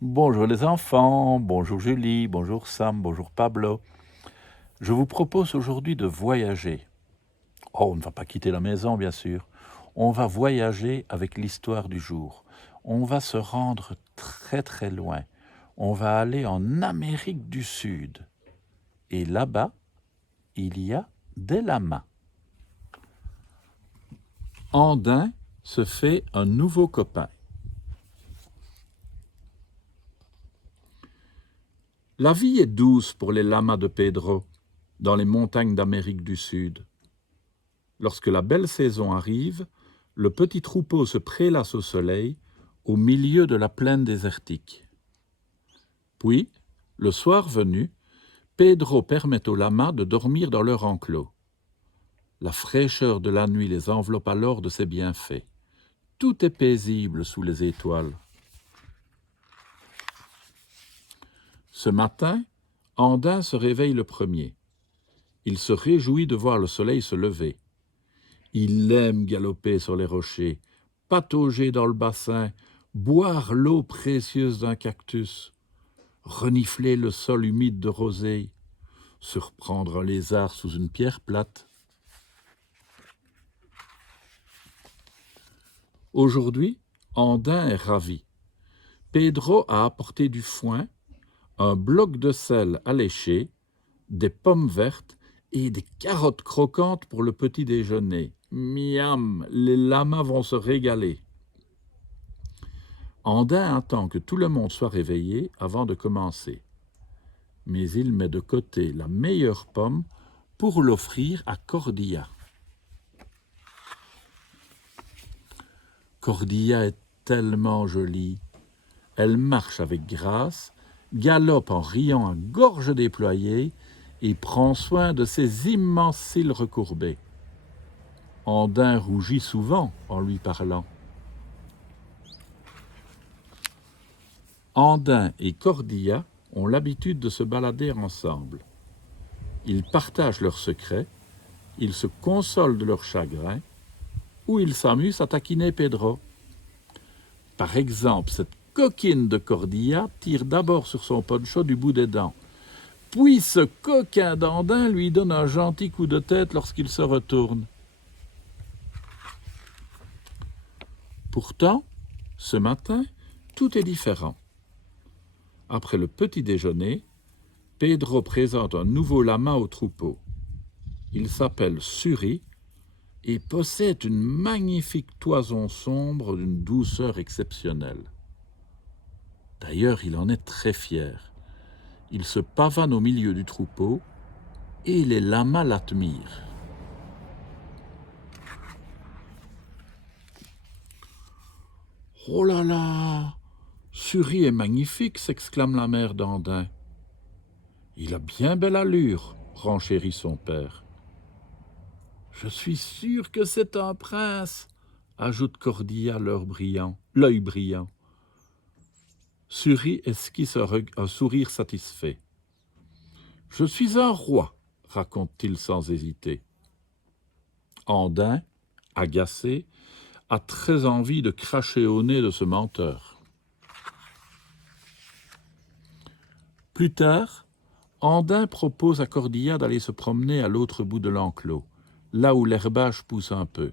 Bonjour les enfants, bonjour Julie, bonjour Sam, bonjour Pablo. Je vous propose aujourd'hui de voyager. Oh, on ne va pas quitter la maison, bien sûr. On va voyager avec l'histoire du jour. On va se rendre très très loin. On va aller en Amérique du Sud. Et là-bas, il y a des lamas. Andin se fait un nouveau copain. La vie est douce pour les lamas de Pedro, dans les montagnes d'Amérique du Sud. Lorsque la belle saison arrive, le petit troupeau se prélasse au soleil, au milieu de la plaine désertique. Puis, le soir venu, Pedro permet aux lamas de dormir dans leur enclos. La fraîcheur de la nuit les enveloppe alors de ses bienfaits. Tout est paisible sous les étoiles. Ce matin, Andin se réveille le premier. Il se réjouit de voir le soleil se lever. Il aime galoper sur les rochers, patauger dans le bassin, boire l'eau précieuse d'un cactus, renifler le sol humide de rosée, surprendre un lézard sous une pierre plate. Aujourd'hui, Andin est ravi. Pedro a apporté du foin, un bloc de sel alléché, des pommes vertes et des carottes croquantes pour le petit déjeuner. Miam, les lamas vont se régaler. Andin attend que tout le monde soit réveillé avant de commencer. Mais il met de côté la meilleure pomme pour l'offrir à Cordilla. Cordilla est tellement jolie. Elle marche avec grâce, galope en riant à gorge déployée et prend soin de ses immenses cils recourbés. Andin rougit souvent en lui parlant. Andin et Cordilla ont l'habitude de se balader ensemble. Ils partagent leurs secrets, ils se consolent de leurs chagrins, ou ils s'amusent à taquiner Pedro. Par exemple, cette coquine de Cordilla tire d'abord sur son poncho du bout des dents. Puis ce coquin d'Andin lui donne un gentil coup de tête lorsqu'il se retourne. Pourtant, ce matin, tout est différent. Après le petit déjeuner, Pedro présente un nouveau lama au troupeau. Il s'appelle Suri et possède une magnifique toison sombre d'une douceur exceptionnelle. D'ailleurs, il en est très fier. Il se pavane au milieu du troupeau et les lamas l'admirent. « Oh là là, Suri est magnifique !» s'exclame la mère d'Andin. « Il a bien belle allure !» renchérit son père. « Je suis sûr que c'est un prince !» ajoute Cordilla, l'œil brillant. Suri esquisse un sourire satisfait. « Je suis un roi !» raconte-t-il sans hésiter. Andin, agacé, a très envie de cracher au nez de ce menteur. Plus tard, Andin propose à Cordilla d'aller se promener à l'autre bout de l'enclos, là où l'herbage pousse un peu.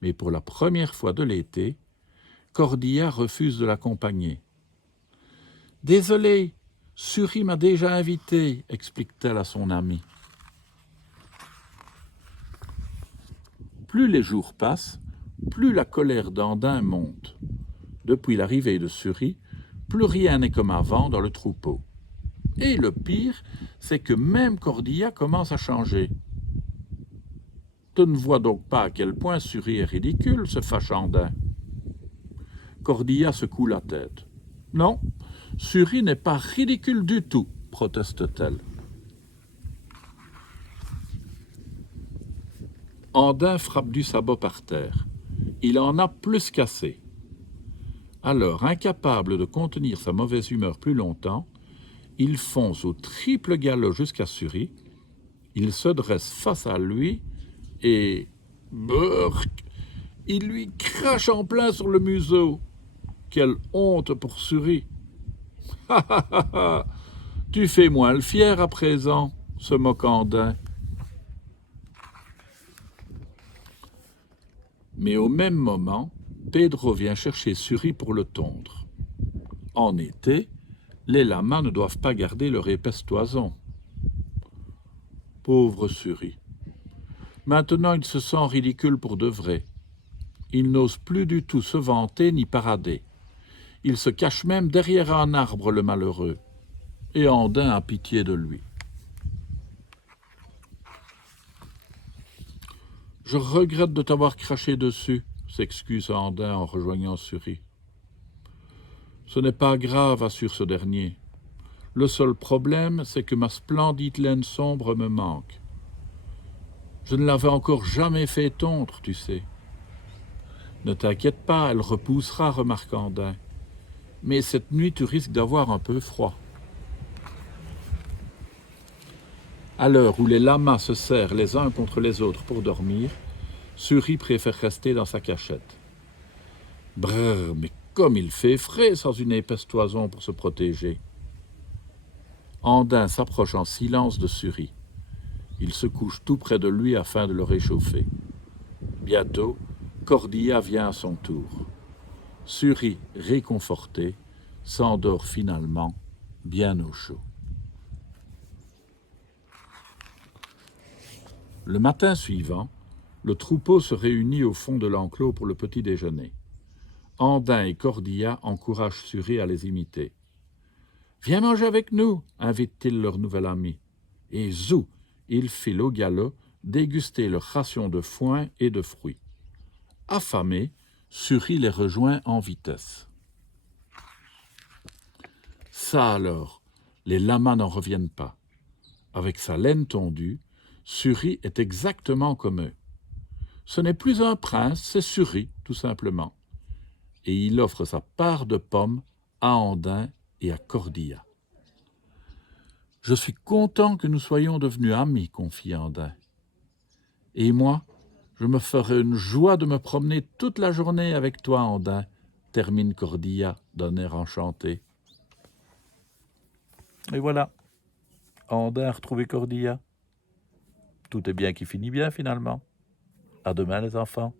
Mais pour la première fois de l'été, Cordilla refuse de l'accompagner. « Désolé, Suri m'a déjà invité, » explique-t-elle à son ami. Plus les jours passent, plus la colère d'Andin monte. Depuis l'arrivée de Suri, plus rien n'est comme avant dans le troupeau. Et le pire, c'est que même Cordilla commence à changer. « Tu ne vois donc pas à quel point Suri est ridicule, se fâche Andin. » Cordilla secoue la tête. « Non, Suri n'est pas ridicule du tout, » proteste-t-elle. Andin frappe du sabot par terre. Il en a plus qu'assez. Alors, incapable de contenir sa mauvaise humeur plus longtemps, il fonce au triple galop jusqu'à Suri. Il se dresse face à lui et... Burk! Il lui crache en plein sur le museau. Quelle honte pour Suri! Ha ha ha ha! Tu fais moins le fier à présent, se moque Andin. Mais au même moment, Pedro vient chercher Suri pour le tondre. En été, les lamas ne doivent pas garder leur épaisse toison. Pauvre Suri. Maintenant, il se sent ridicule pour de vrai. Il n'ose plus du tout se vanter ni parader. Il se cache même derrière un arbre, le malheureux. Et Andin a pitié de lui. « Je regrette de t'avoir craché dessus », s'excuse Andin en rejoignant Suri. « Ce n'est pas grave, assure ce dernier. Le seul problème, c'est que ma splendide laine sombre me manque. Je ne l'avais encore jamais fait tondre, tu sais. » « Ne t'inquiète pas, elle repoussera, remarque Andin. Mais cette nuit, tu risques d'avoir un peu froid. » À l'heure où les lamas se serrent les uns contre les autres pour dormir, Suri préfère rester dans sa cachette. Brrr, mais comme il fait frais sans une épaisse toison pour se protéger. Andin s'approche en silence de Suri. Il se couche tout près de lui afin de le réchauffer. Bientôt, Cordilla vient à son tour. Suri, réconforté, s'endort finalement bien au chaud. Le matin suivant, le troupeau se réunit au fond de l'enclos pour le petit déjeuner. Andin et Cordilla encouragent Suri à les imiter. « Viens manger avec nous » invitent-ils leur nouvel ami. Et zou, ils filent au galop déguster leur ration de foin et de fruits. Affamé, Suri les rejoint en vitesse. Ça alors, les lamas n'en reviennent pas. Avec sa laine tondue, Suri est exactement comme eux. Ce n'est plus un prince, c'est Suri, tout simplement. Et il offre sa part de pommes à Andin et à Cordilla. « Je suis content que nous soyons devenus amis, » confie Andin. « Et moi, je me ferai une joie de me promener toute la journée avec toi, Andin, » termine Cordilla d'un air enchanté. Et voilà, Andin a retrouvé Cordilla. Tout est bien qui finit bien finalement. À demain les enfants.